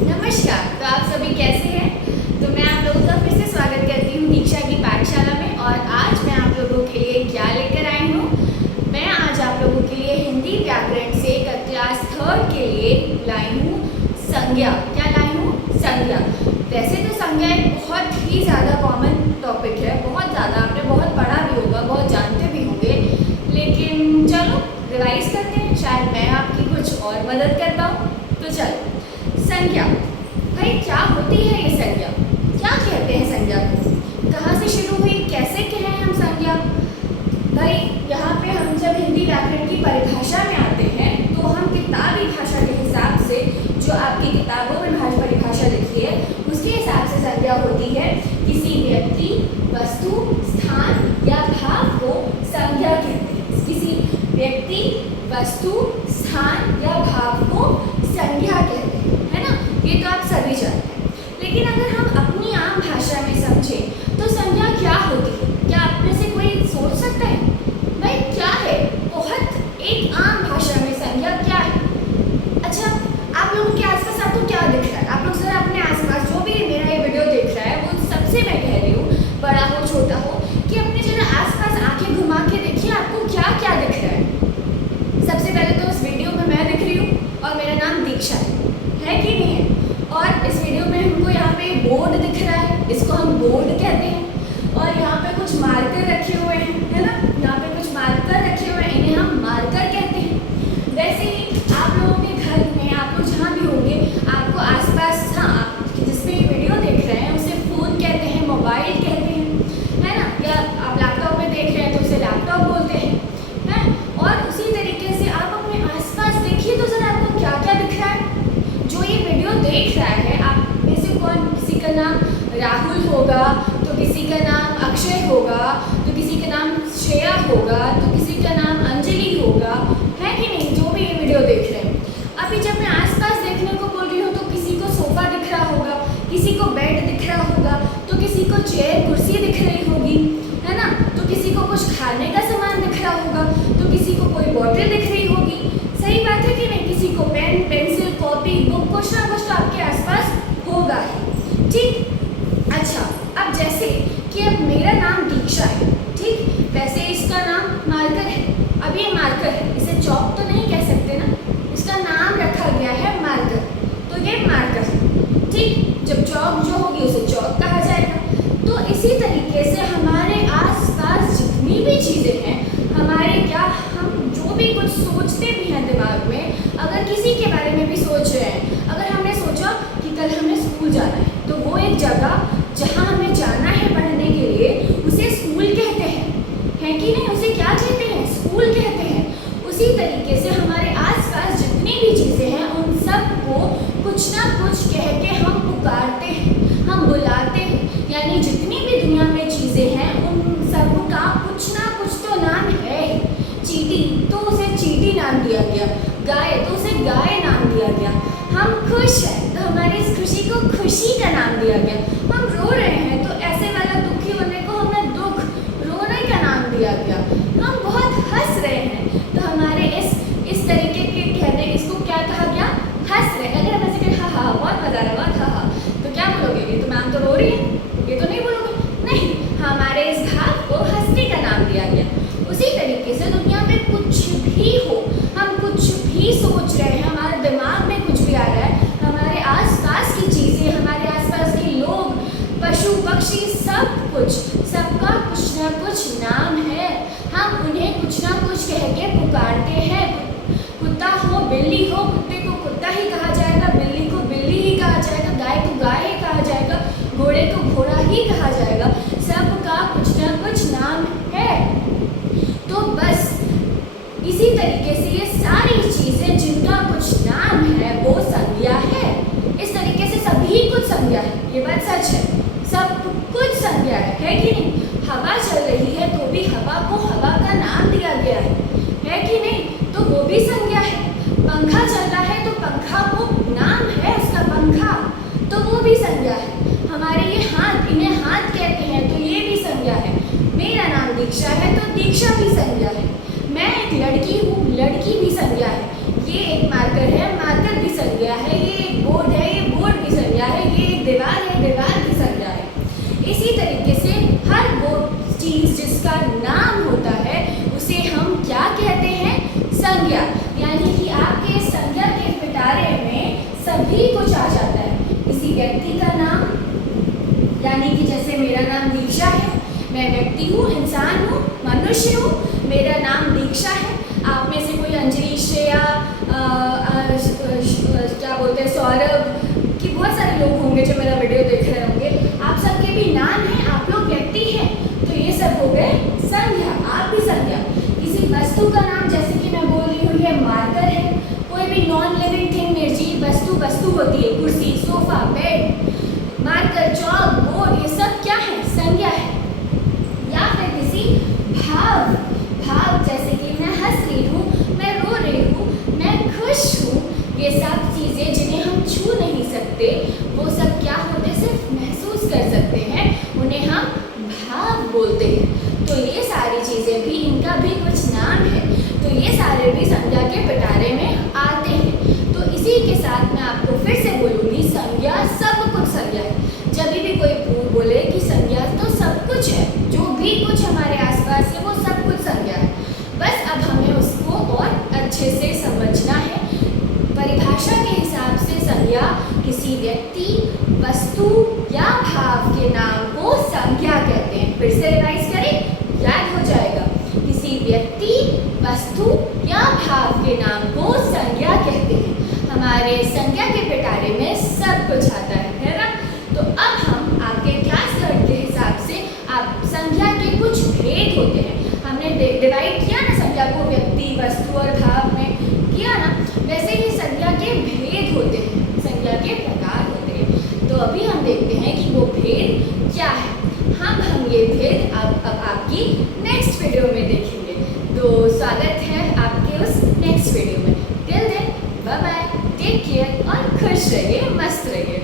नमस्कार। तो आप सभी कैसे हैं? तो मैं आप लोगों का फिर से स्वागत करती हूँ दीक्षा की पाठशाला में। और आज मैं आप लोगों के लिए क्या लेकर आई हूँ? मैं आज आप लोगों के लिए हिंदी व्याकरण से क्लास 3 के लिए लाई हूँ संज्ञा। क्या लाई हूँ? संज्ञा। वैसे तो संज्ञा एक बहुत ही ज़्यादा कॉमन टॉपिक है, बहुत ज़्यादा आपने बहुत पढ़ा भी होगा, बहुत जानते भी होंगे, लेकिन चलो रिवाइज करते हैं, शायद मैं आपकी कुछ और मदद कर पाऊँ। तो चलो, संज्ञा भाई क्या होती है ये संज्ञा? क्या कहते हैं संज्ञा को? कहाँ से शुरू हुई, कैसे कहें हम संज्ञा? भाई यहाँ पे हम जब हिंदी व्याकरण की परिभाषा में आते हैं तो हम किताबी भाषा के हिसाब से, जो आपकी किताबों में परिभाषा लिखी है उसके हिसाब से संज्ञा होती है किसी व्यक्ति, वस्तु, स्थान या भाव को संज्ञा कहते हैं। किसी व्यक्ति, वस्तु, स्थान या भाव को संज्ञा कहते हैं, है ना? ये तो आप सभी जानते हैं। लेकिन अगर हम अपनी आम भाषा में समझें तो संज्ञा क्या होती है? क्या आप में से कोई सोच सकता है भाई क्या है? बहुत एक आम भाषा में संज्ञा क्या है? अच्छा, आप लोगों के आसपास आपको क्या दिख रहा है? आप लोग जरा अपने आसपास, जो भी मेरा ये वीडियो देख रहा है, वो सबसे मैं कह रही हूँ, बड़ा हो छोटा हो, कि अपने जरा आसपास आंखें घुमा के देखिए आपको क्या क्या दिख रहा है। सबसे पहले तो इस वीडियो में मैं दिख रही हूँ और मेरा नाम दीक्षा है कि नहीं है? और इस वीडियो में हमको यहाँ पे बोर्ड दिख रहा है, इसको हम बोर्ड कहते हैं। और यहाँ पे कुछ मार्कर रखे हुए हैं, है ना? यहाँ पे कुछ मार्कर रखे हुए हैं, इन्हें हम मार्कर कहते हैं। वैसे ही आप लोगों के घर में, आप लोग जहाँ भी होंगे, आपको आसपास, हाँ, आप जिस पे वीडियो देख रहे हैं उसे फ़ोन कहते हैं, मोबाइल कहते हैं, है ना? या आप लैपटॉप में देख रहे हैं तो उसे लैपटॉप बोलते हैं, है? और उसी तरीके से आप अपने आसपास देखिए तो ज़रा आपको क्या क्या दिख रहा है? जो ये वीडियो देख रहा है, आप में से कौन, किसी का नाम राहुल होगा तो किसी का नाम अक्षय होगा, तो किसी का नाम श्रेया होगा, तो किसी का नाम अंजलि होगा, है कि नहीं? जो भी ये वीडियो देख रहे हैं, अभी जब मैं आसपास देखने को बोल रही हूँ तो किसी को सोफा दिख रहा होगा, किसी को बेड दिख रहा होगा, तो किसी को चेयर कुर्सी दिख रही होगी, है ना? तो किसी को कुछ खाने का सामान दिख रहा होगा, तो किसी को कोई बॉटल दिख रही होगी। सही बात है कि नहीं? किसी को पेन, पेंसिल, कॉपी, बुक, कुछ ना कुछ तो आपके आसपास होगा ही, ठीक? अच्छा, अब जैसे कि अब मेरा नाम दीक्षा है, ठीक? वैसे इसका नाम मार्कर है। अब ये मार्कर है, इसे चौक तो नहीं कह सकते ना, इसका नाम रखा गया है मार्कर, तो ये मार्कर है, ठीक? जब चौक जो होगी उसे चौक कहा जाएगा। तो इसी तरीके से हमारे आसपास जितनी भी चीज़ें हैं, हमारे क्या, हम जो भी कुछ सोचते भी हैं दिमाग में, अगर किसी के बारे में भी सोच रहे हैं, अगर हमने सोचा कि कल हमें स्कूल जाना है, तो वो एक जगह जहाँ हमें जाना है पढ़ने के लिए, उसे स्कूल कहते हैं, है कि नहीं? उसे क्या कहते हैं? स्कूल कहते हैं। उसी तरीके से हमारे आसपास जितनी भी चीज़ें हैं उन सबको कुछ ना कुछ कह के हम पुकारते हैं, हम बुलाते हैं। यानी जितनी भी दुनिया में चीज़ें हैं उन सबका कुछ ना कुछ तो नाम है ही। चींटी तो उसे चींटी नाम दिया गया, गाय तो उसे गाय नाम दिया गया। हम खुश हैं तो हमारी इस खुशी को खुशी का नाम दिया गया। हम रो रहे हैं तो ऐसे वाला दुखी होने को हमें दुख, रोने का नाम दिया गया। हम बहुत हंस रहे हैं तो हमारे इस तरीके के कहने, इसको क्या कहा गया? हंस रहे। अगर हम ऐसे कहें हाँ हाँ बहुत मजा आ रहा, बहुत हाँ हाँ, तो क्या बोलोगे? ये तो मैम तो रो रही है, ये तो नहीं बोलोगे? नहीं, हमारे इस भाव को हंसने का नाम दिया गया। उसी तरीके से दुनिया में कुछ भी हो, हम कुछ भी सोच रहे हैं, हमारे दिमाग में कुछ भी आ रहा है, हमारे आसपास की चीज़ें, हमारे आसपास के लोग, पशु पक्षी, सब कुछ, सबका कुछ ना कुछ नाम है। हम उन्हें कुछ ना कुछ कह के पुकारते हैं। कुत्ता हो, बिल्ली हो, कुत्ते को कुत्ता ही कहा जाएगा, बिल्ली को बिल्ली ही कहा जाएगा, गाय को गाय ही कहा जाएगा, घोड़े को घोड़ा ही कहा जाएगा। सबका कुछ ना कुछ नाम है। तो बस इसी तरीके से ये सारी चीज़ें जिनका कुछ नाम है वो संज्ञा है। इस तरीके से सभी कुछ संज्ञा है, ये बात सच है। सब कुछ संज्ञा है कि नहीं? हवा चल रही है तो भी हवा को हवा का नाम दिया गया है कि नहीं? तो वो भी संज्ञा है। पंखा चल रहा है तो पंखा को नाम है उसका पंखा, तो वो भी संज्ञा है। हमारे ये हाथ, इन्हें हाथ कहते हैं तो ये भी संज्ञा है। मेरा नाम दीक्षा है तो दीक्षा भी संज्ञा है। मैं एक लड़की हूँ, लड़की भी संज्ञा है। ये एक मार्कर है, मार्कर भी संज्ञा है। ये एक बोर्ड है, ये बोर्ड दीवार है, दीवार की संज्ञा है। इसी तरीके से हर वो चीज़ जिसका नाम होता है उसे हम क्या कहते हैं? संज्ञा। यानी कि आपके संज्ञा के पिटारे में सभी कुछ आ जाता है। किसी व्यक्ति का नाम, यानी कि जैसे मेरा नाम दीक्षा है, मैं व्यक्ति हूँ, इंसान हूँ, मनुष्य हूँ, मेरा नाम दीक्षा है। आप में से कोई अंजलि, श्रेया, क्या बोलते हैं, सौरभ कि बहुत सारे लोग होंगे जो मेरा वीडियो देख रहे होंगे। आप सबके भी नाम हैं, आप लोग व्यक्ति हैं, तो ये सब हो गए संज्ञा। आप भी संज्ञा। किसी वस्तु का नाम, जैसे कि मैं बोल रही हूँ ये मार्कर है, कोई भी नॉन लिविंग थिंग, निर्जीव वस्तु होती है, कुर्सी, सोफा, बेड, मार्कर, चौक, बोर्ड, ये सब क्या है? संज्ञा है। या फिर किसी भाव, जैसे कि मैं हंस रही हूँ, मैं रो रही हूँ, मैं खुश हूँ, ये सब चीज़ें जिन्हें हम छू नहीं सकते, वो सब क्या होते, सिर्फ महसूस कर सकते हैं, उन्हें हम भाव बोलते हैं। तो ये सारी चीज़ें भी, इनका भी कुछ नाम है, तो ये सारे भी संज्ञा के पिटारे में आते हैं। तो इसी के साथ मैं आपको फिर से बोलूँगी, संज्ञा सब कुछ संज्ञा है। जब भी कोई बोले कि संज्ञा तो सब कुछ है, जो भी कुछ हमारे आसपास है वो सब कुछ संज्ञा है। बस अब हमें उसको और अच्छे से समझना है। परिभाषा के हिसाब से संज्ञा किसी व्यक्ति, वस्तु या भाव के नाम को संज्ञा कहते हैं। फिर से रिवाइज करें, याद हो जाएगा। किसी व्यक्ति, वस्तु या भाव के नाम को संज्ञा कहते हैं। हमारे संज्ञा के पिटारे में सब कुछ आता है ना? तो अब हम आपके क्लास थर्ड के हिसाब से आप संज्ञा के कुछ भेद होते हैं। हमने डिवाइड किया ना संज्ञा को व्यक्ति, वस्तु और भाव में, किया ना? वैसे ही संज्ञा के भेद होते हैं, संज्ञा के प्रकार होते हैं। तो अभी हम देखते हैं कि वो भेद क्या है। हम ये भेद अब आपकी नेक्स्ट वीडियो में देखेंगे। तो स्वागत है आपके उस नेक्स्ट वीडियो में। Till then bye bye, take care और खुश रहिए, मस्त रहिए।